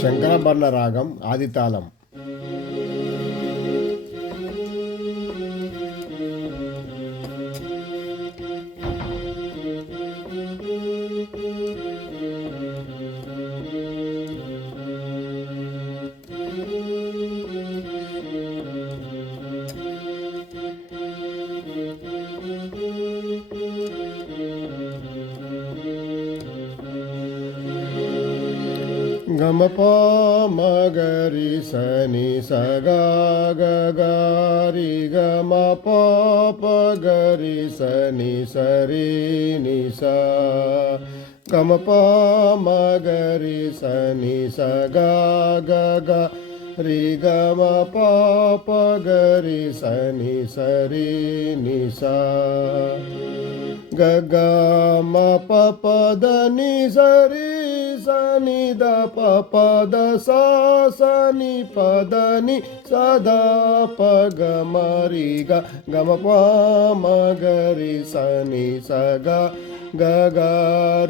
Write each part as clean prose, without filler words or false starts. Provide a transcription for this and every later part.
శంకరభరణ రాగం ఆదితాళం. గమ పమ గరి సని సగా గరి గమ ప గరి సని సరి ని సా గమ పమ గరి సని సగా రి గమ ప గరి సని సరి ని సా గ మ ప పద ని సరి సని ద ప పద సా సని పద ని సదా ప గ మ రి గ గమ ప మ గ రి సని స గ గ గ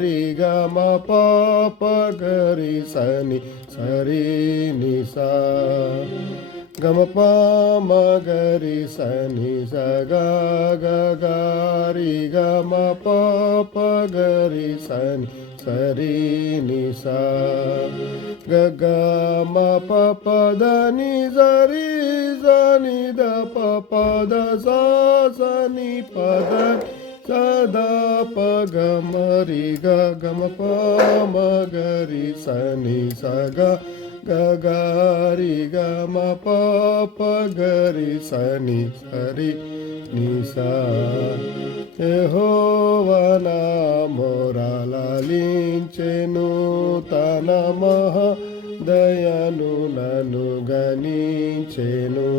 రి గ మ ప ప గ రి సని సరి ని సా గమ ప మ గ రి సని స గ గ గ రి గ మ ప ప గ రి సని సరి ని సా గ గ మ ప పద ని సరి సని ద ప పద సా సని పద సదా ప గ మ రి గ గమ ప మ గ రి సని స గ గ గ రి గ మ ప ప గ రి సని సరి ని సా యెహోవా నా మొరలాలించెను తన మహా దయను నన్ను గణించెను.